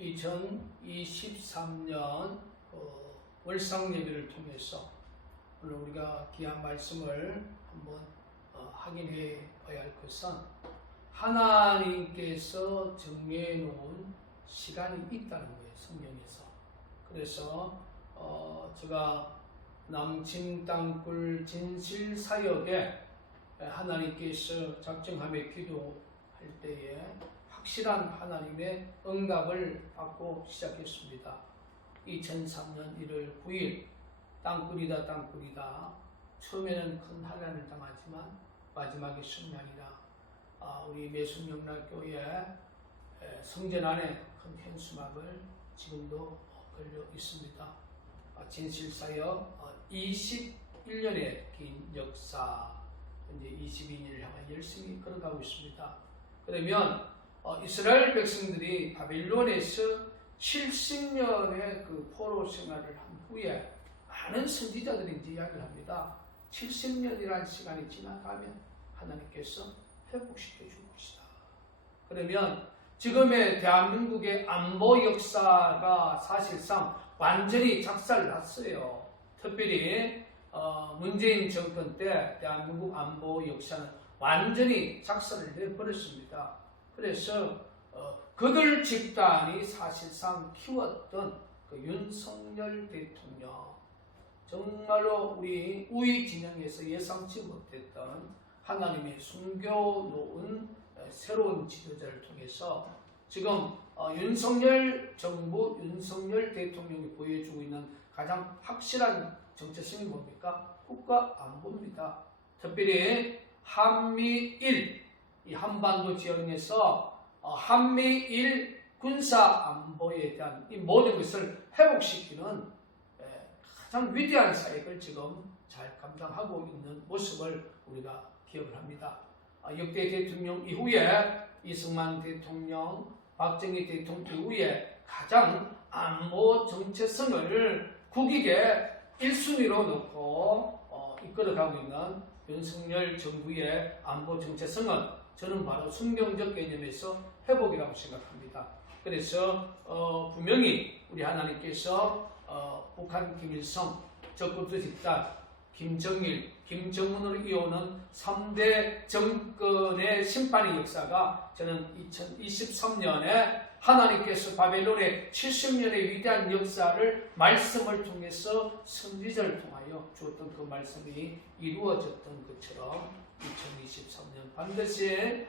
2023년 월상 예배를 통해서 오늘 우리가 귀한 말씀을 한번 확인해 봐야 할 것은 하나님께서 정해 놓은 시간이 있다는 거예요, 성경에서. 그래서 제가 남진 땅굴 진실 사역에 하나님께서 작정하며 기도할 때에 확실한 하나님의 응답을 받고 시작했습니다. 2003년 1월 9일 땅굴이다 처음에는 큰 환난을 당하지만 마지막에 승리하리라. 우리 매순영락교회 성전 안에 큰 현수막을 지금도 걸려 있습니다. 진실사역 21년의 긴 역사, 현재 22년을 향해 열심히 걸어가고 있습니다. 그러면 이스라엘 백성들이 바벨론에서 70년의 그 포로 생활을 한 후에 많은 선지자들이 이제 이야기를 합니다. 70년이라는 시간이 지나가면 하나님께서 회복시켜 줄 것이다. 그러면 지금의 대한민국의 안보 역사가 사실상 완전히 작살났어요. 특별히 문재인 정권 때 대한민국 안보 역사는 완전히 작살을 내버렸습니다. 그래서 그들 집단이 사실상 키웠던 그 윤석열 대통령, 정말로 우리 우위 진영에서 예상치 못했던 하나님의 숨겨놓은 새로운 지도자를 통해서 지금 윤석열 정부, 윤석열 대통령이 보여주고 있는 가장 확실한 정체성이 뭡니까? 국가 안보입니다. 특별히 한미일, 이 한반도 지역에서 한미일 군사 안보에 대한 이 모든 것을 회복시키는 가장 위대한 사역을 지금 잘 감당하고 있는 모습을 우리가 기억을 합니다. 역대 대통령 이후에 이승만 대통령, 박정희 대통령 이후에 가장 안보 정체성을 국익의 1순위로 놓고 이끌어가고 있는 윤석열 정부의 안보 정체성은 저는 바로 성경적 개념에서 회복이라고 생각합니다. 그래서 분명히 우리 하나님께서 북한 김일성, 적국도 집단, 김정일, 김정은으로 이어오는 3대 정권의 심판의 역사가 저는 2023년에 하나님께서 바벨론의 70년의 위대한 역사를 말씀을 통해서 선지자를 통하여 주었던 그 말씀이 이루어졌던 것처럼 2023년 반드시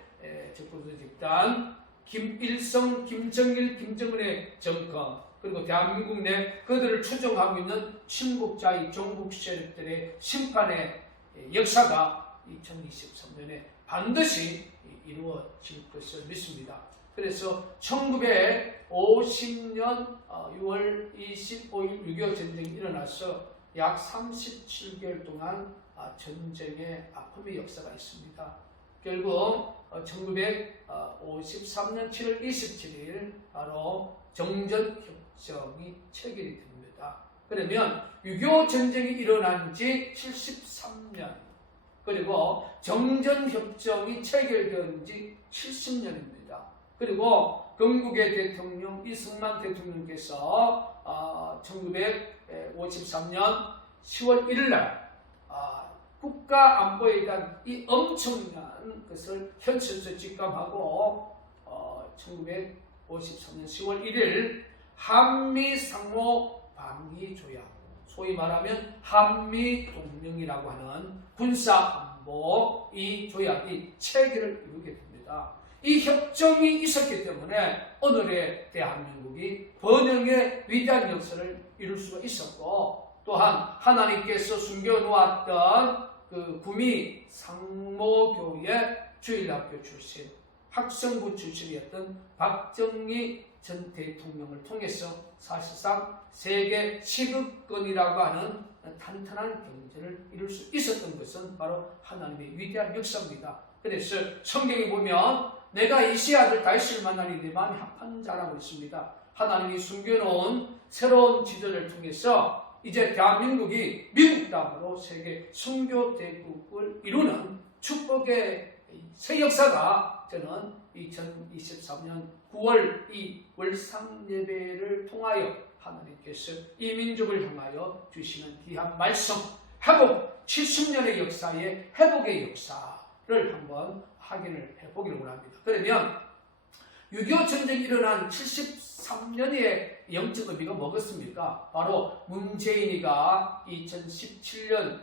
적국도 집단, 김일성, 김정일, 김정은의 정권, 그리고 대한민국 내 그들을 추종하고 있는 친국자의 종북 세력들의 심판의 역사가 2023년에 반드시 이루어질 것을 믿습니다. 그래서 1950년 6월 25일 6.25 전쟁이 일어나서 약 37개월 동안 전쟁의 아픔의 역사가 있습니다. 결국 1953년 7월 27일 바로 정전협정이 체결이 됩니다. 그러면 6.25 전쟁이 일어난 지 73년, 그리고 정전협정이 체결된 지 70년입니다. 그리고 건국의 대통령 이승만 대통령께서 1953년 10월 1일 날 국가 안보에 대한 이 엄청난 것을 현실에서 직감하고 1953년 10월 1일 한미 상호 방위 조약, 소위 말하면 한미 동맹이라고 하는 군사 안보 이 조약이 체결을 이루게 됩니다. 이 협정이 있었기 때문에 오늘의 대한민국이 번영의 위대한 역사를 이룰 수가 있었고, 또한 하나님께서 숨겨놓았던 그 구미 상모교의 주일학교 출신, 학생부 출신이었던 박정희 전 대통령을 통해서 사실상 세계 10억건이라고 하는 탄탄한 경제를 이룰 수 있었던 것은 바로 하나님의 위대한 역사입니다. 그래서 성경에 보면 내가 이세 아들 다윗을 만나니 내 마음이 합한 자라고 있습니다. 하나님이 숨겨놓은 새로운 지도를 통해서 이제 대한민국이 미국 땅으로 세계 선교 대국을 이루는 축복의 새 역사가 저는 2023년 9월 이 월상 예배를 통하여 하나님께서 이 민족을 향하여 주시는 귀한 말씀, 회복 70년의 역사의 회복의 역사를 한번 확인을 해보기를 원합니다. 그러면 6.25 전쟁이 일어난 73년의 영적 의미가 뭐겠습니까? 바로 문재인이가 2017년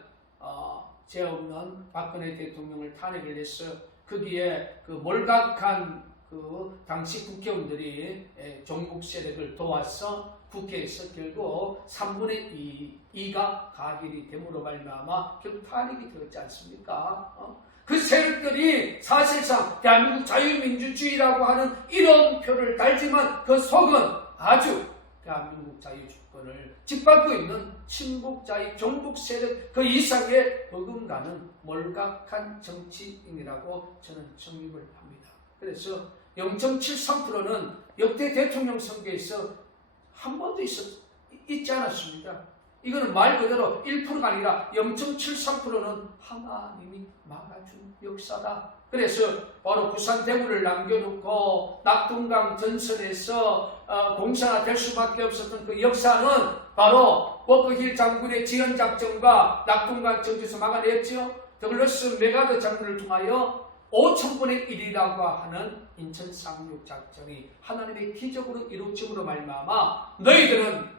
죄 없는 박근혜 대통령을 탄핵을 해서 거기에 그 몰각한 그 당시 국회의원들이 종북 세력을 도와서 국회에서 결국 3분의 2가 가결이 됨으로 말미암아 결국 탄핵이 되었지 않습니까? 그 세력들이 사실상 대한민국 자유민주주의라고 하는 이름표를 달지만 그 속은 아주 대한민국 자유주권을 짓밟고 있는 친북자유 종북 세력 그 이상의 버금가는 몰각한 정치인이라고 저는 정립을 합니다. 그래서 0.73%는 역대 대통령 선거에서 한 번도 있지 않았습니다. 이거는 말 그대로 1%가 아니라 0.73%는 하나님이 막아준 역사다. 그래서 바로 부산 대구를 남겨놓고 낙동강 전선에서 공사가 될 수밖에 없었던 그 역사는 바로 워크힐 장군의 지연작전과 낙동강 전투에서 막아냈죠. 더글러스 메가더 장군을 통하여 5,000분의 1이라고 하는 인천 쌍육 작전이 하나님의 기적으로 이루어짐으로 말미암아 너희들은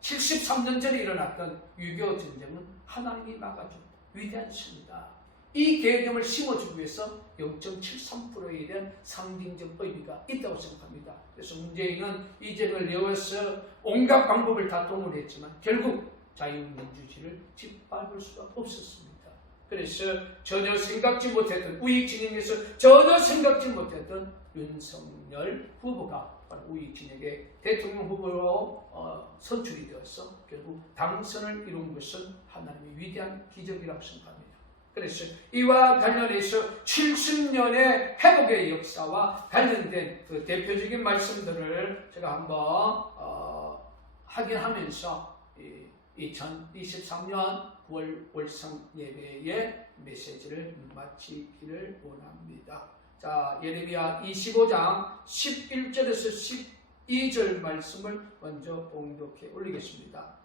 73년 전에 일어났던 6.25 전쟁은 하나님이 막아준 위대한 승리다. 이 개념을 심어주기 위해서 0.73%에 대한 상징적 의미가 있다고 생각합니다. 그래서 문재인은 이 점을 내어서 온갖 방법을 다 동원했지만 결국 자유민주주의를 짓밟을 수가 없었습니다. 그래서 전혀 생각지 못했던 우익진영에서 전혀 생각지 못했던 윤석열 후보가 우익진영의 대통령 후보로 선출이 되어서 결국 당선을 이룬 것은 하나님의 위대한 기적이라고 생각합니다. 그래서 이와 관련해서 70년의 회복의 역사와 관련된 그 대표적인 말씀들을 제가 한번 확인하면서 2023년 9월 월상 예배의 메시지를 마치기를 원합니다. 자, 예레미야 25장 11절에서 12절 말씀을 먼저 봉독해 올리겠습니다.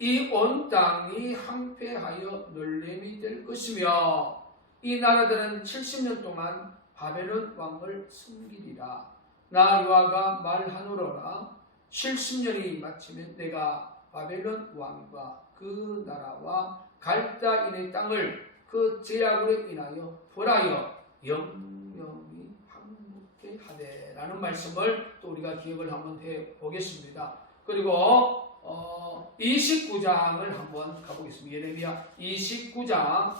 이 온 땅이 항폐하여 놀림이 될 것이며 이 나라들은 70년 동안 바벨론 왕을 섬기리라. 나 여호와가 말하노라. 70년이 마치면 내가 바벨론 왕과 그 나라와 갈다인의 땅을 그 제약으로 인하여 벌하여 영영이 항복케 하되라는 말씀을 또 우리가 기억을 한번 해보겠습니다. 그리고 29장을 한번 가보겠습니다. 예레미야 29장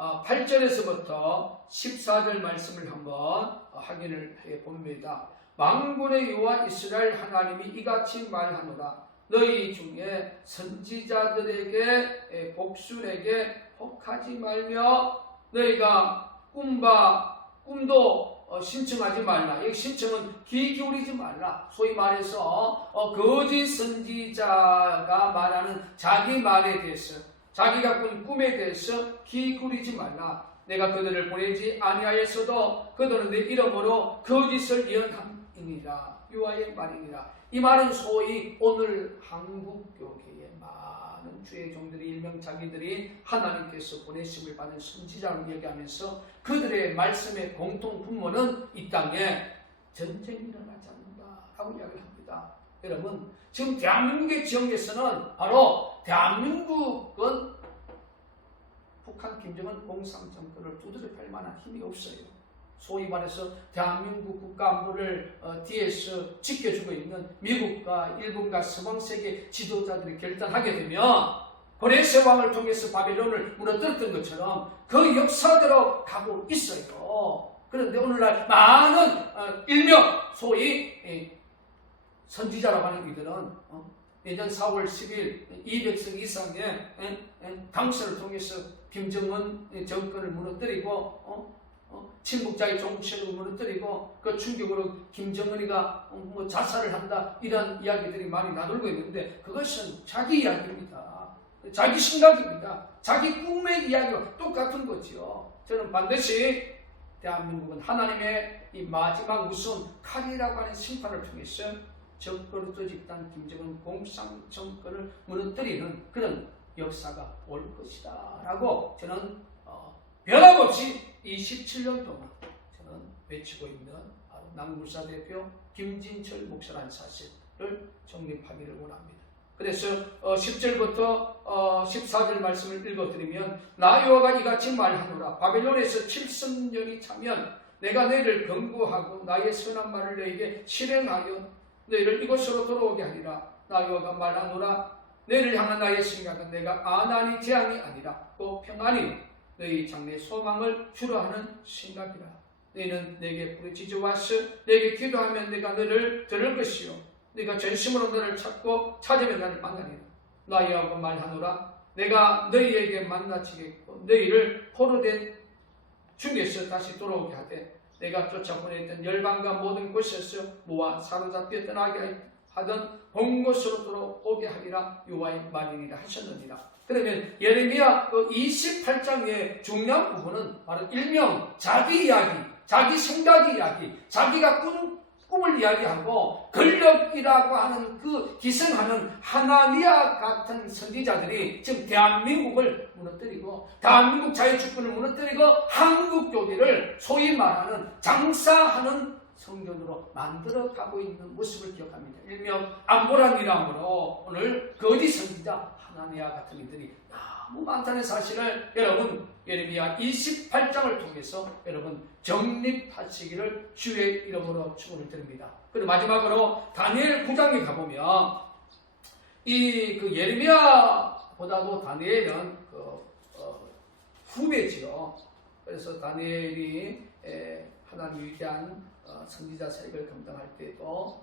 8절에서부터 14절 말씀을 한번 확인을 해봅니다. 만군의 여호와 이스라엘 하나님이 이같이 말하노라. 너희 중에 선지자들에게 복술에게 혹하지 말며 너희가 꿈도 신청하지 말라. 이 신청은 귀 기울이지 말라. 소위 말해서 거짓 선지자가 말하는 자기 말에 대해서 자기가 꾼 꿈에 대해서 귀 기울이지 말라. 내가 그들을 보내지 아니하였어도 그들은 내 이름으로 거짓을 예언함이니라. 유아의 말이니라. 이 말은 소위 오늘 한국교회의 많은 주의 종들이 일명 자기들이 하나님께서 보내심을 받은 선지자로 얘기하면서 그들의 말씀의 공통 분모는 이 땅에 전쟁이 일어나지 않는다라고 이야기를 합니다. 여러분, 지금 대한민국의 지역에서는 바로 대한민국은 북한 김정은 공산정권을 두드려 팰 만한 힘이 없어요. 소위 말해서 대한민국 국가안보를 뒤에서 지켜주고 있는 미국과 일본과 서방세계 지도자들이 결단하게 되면 고레스 왕을 통해서 바벨론을 무너뜨렸던 것처럼 그 역사대로 가고 있어요. 그런데 오늘날 많은 일명 소위 선지자라고 하는 이들은 내년 4월 10일 200석 이상의 당선을 통해서 김정은 정권을 무너뜨리고 친북자의 정치를 무너뜨리고 그 충격으로 김정은이가 자살을 한다 이런 이야기들이 많이 나돌고 있는데 그것은 자기 이야기입니다. 자기 생각입니다. 자기 꿈의 이야기와 똑같은 거지요. 저는 반드시 대한민국은 하나님의 이 마지막 무서운 칼이라고 하는 심판을 통해서 적그리스도 집단 김정은 공산 정권을 무너뜨리는 그런 역사가 올 것이다 라고 저는 변함없이 27년 동안 저는 외치고 있는 남구사 대표 김진철 목사라는 사실을 정립하기를 원합니다. 그래서 10절부터 14절 말씀을 읽어드리면 나 여호와가 이같이 말하노라. 바벨론에서 70년이 차면 내가 너희를 경고하고 나의 선한 말을 너희에게 실행하여 너희를 이곳으로 돌아오게 하리라. 나 여호와가 말하노라. 너희를 향한 나의 생각은 내가 안하니 재앙이 아니라 꼭 평안이 너희 장래 소망을 주로 하는 생각이라. 너희는 내게 부르짖어 와서 내게 기도하면 내가 너를 들을 것이요 네가 전심으로 너를 찾고 찾으면 나를 만나리라. 나 여호와가 말하노라. 내가 너희에게 만나치겠고 너희를 포로된 중에서 다시 돌아오게 하되 내가 쫓아보냈던 열방과 모든 곳에서 모아 사로잡혀 떠나게 하던 본 곳으로 돌아오게 하리라. 여호와의 말이니라 하셨느니라. 그러면 예레미야 28장의 중요한 부분은 바로 일명 자기 이야기, 자기 생각 이야기, 자기가 꿈을 이야기하고 권력이라고 하는 그 기생하는 하나니아 같은 선지자들이 지금 대한민국을 무너뜨리고 대한민국 자유주권을 무너뜨리고 한국교회를 소위 말하는 장사하는 성전으로 만들어가고 있는 모습을 기억합니다. 일명 안보람이라므로 오늘 거짓 선지자 하나니아 같은 이들이 너무 많다는 사실을 여러분 예레미야 28장을 통해서 여러분 정립하시기를 주의 이름으로 축원을 드립니다. 그리고 마지막으로 다니엘 9장에 가보면 이 예레미야보다도 다니엘은 후배지요. 그래서 다니엘이 하나님 위대한 선지자 사역을 감당할 때도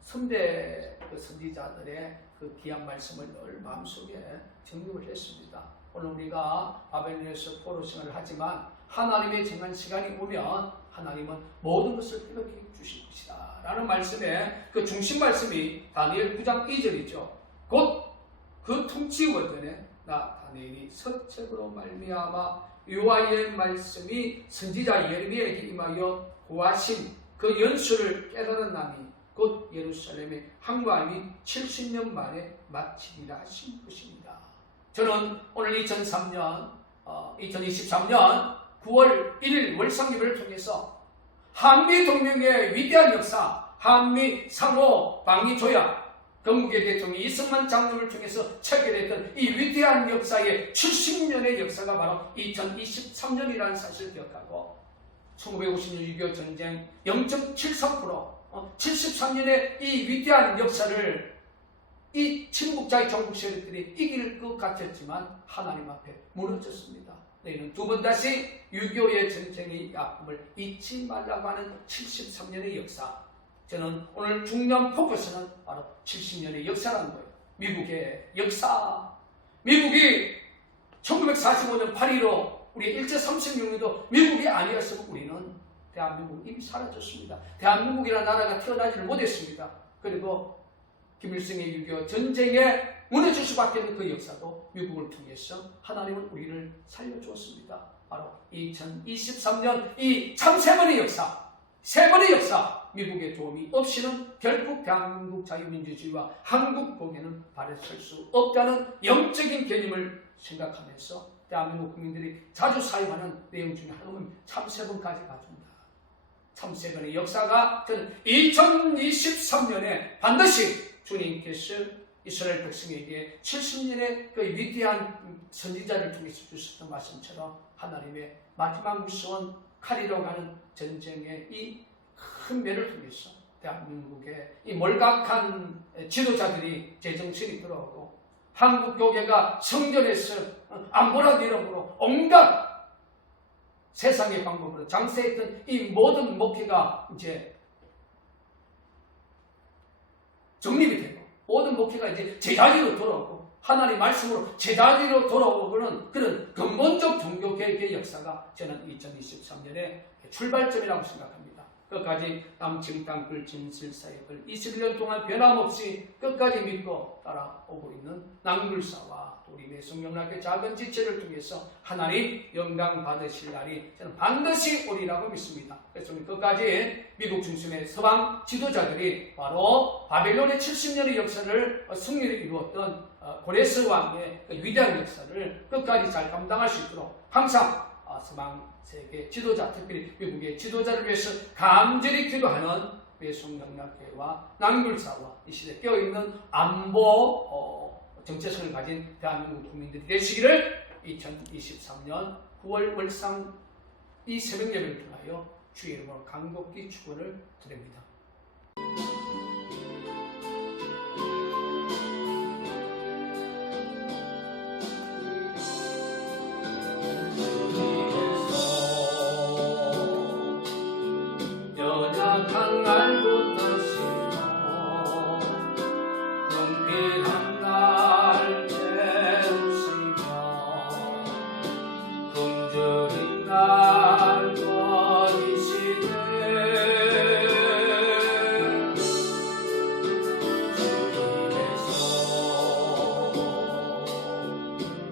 선대 선지자들의 그 귀한 말씀을 늘 마음속에 정립을 했습니다. 오늘 우리가 바벨론에서 포로 생활을 하지만 하나님의 정한 시간이 오면 하나님은 모든 것을 회복해 주실 것이다 라는 말씀의 그 중심 말씀이 다니엘 9장 2절이죠. 곧 그 통치 원전에 나 다니엘이 서책으로 말미암아 여호와의 말씀이 선지자 예레미야에게 임하여 고하신 그 연수를 깨달았나니 곧 예루살렘의 항구함이 70년 만에 마치리라 하신 것입니다. 저는 오늘 2023년 9월 1일 월성예배를 통해서 한미동맹의 위대한 역사, 한미 상호 방위 조약, 건국의 대통령 이승만 장군을 통해서 체결했던 이 위대한 역사의 70년의 역사가 바로 2023년이라는 사실을 기억하고 1956년 6.25 전쟁 0.73% 73년의 이 위대한 역사를 이 친북자의 종북 세력들이 이길 것 같았지만 하나님 앞에 무너졌습니다. 너희는 두 번 다시 6.25의 전쟁의 아픔을 잊지 말라고 하는 73년의 역사. 저는 오늘 중요한 포커스는 바로 70년의 역사라는 거예요. 미국의 역사. 미국이 1945년 8.15 우리 일제 36년도 미국이 아니었으면 우리는 대한민국 이미 사라졌습니다. 대한민국이라는 나라가 태어나지를 못했습니다. 그리고 김일성의 6.25 전쟁에 무너질 수밖에 없는 그 역사도 미국을 통해서 하나님은 우리를 살려주었습니다. 바로 2023년 이 참 세 번의 역사, 세 번의 역사, 미국의 도움이 없이는 결국 대한민국 자유민주주의와 한국국에는 발에 설 수 없다는 영적인 개념을 생각하면서 대한민국 국민들이 자주 사용하는 내용 중에 하나는 참세번까지 가져온다. 참세번의 역사가 저는 2023년에 반드시 주님께서 이스라엘 백성에게 70년의 그 위대한 선지자를 통해서 주셨던 말씀처럼 하나님의 마지막 무서운 칼이라고 하는 전쟁의 이 큰 배를 통해서 대한민국의 이 몰각한 지도자들이 제정신이 들어오고 한국교회가 성전에서 안보란 이름으로 온갖 세상의 방법으로 장세했던 이 모든 목회가 이제 정립이 되고 모든 목회가 이제 제자리로 돌아오고 하나님의 말씀으로 제자리로 돌아오는 그런 근본적 종교개혁의 역사가 저는 2023년의 출발점이라고 생각합니다. 끝까지 남측 땅굴 진실 사역을 21년 동안 변함없이 끝까지 믿고 따라오고 있는 낭굴사와 우리 매송영락의 작은 지체를 통해서 하나님 영광 받으실 날이 저는 반드시 오리라고 믿습니다. 그래서 우리 끝까지 미국 중심의 서방 지도자들이 바로 바벨론의 70년의 역사를 승리를 이루었던 고레스 왕의 위대한 역사를 끝까지 잘 감당할 수 있도록 항상 서방 세계 지도자, 특별히 미국의 지도자를 위해서 간절히 기도하는 매송영락교회와 낭굴사와 이 시대에 깨어있는 안보 정체성을 가진 대한민국 국민들이 되시기를 2023년 9월 월상 이 새벽 예배를 통하여 주의 이름으로 간곡히 축원을 드립니다. 연약한 날 붙드시고 궁핍한 날 채우시며 굶주린 날 버리시네 주님께서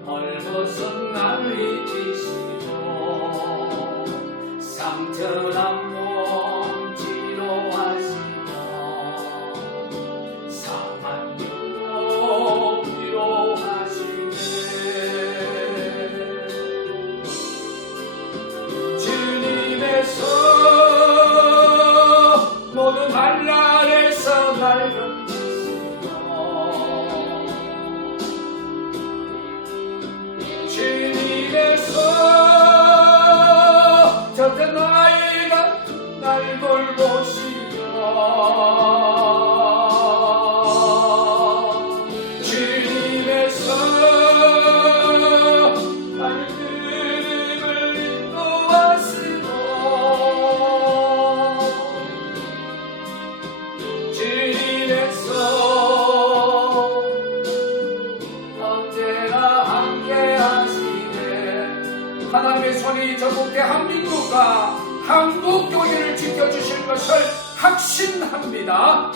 헐벗은 날 입히시고 상처난 몸 치료하시며 상한 영혼 위로하시네 주님의 손 모든 한란에서 날 건지시며 주님의 손 젖은 아이가 날 돌보시며 주님의 손 발걸음을 인도하시고 주님의 손 언제나 함께 하시네 하나님의 손이 전국 대한민국과 한국 교회를 지켜주실 것을 확신합니다.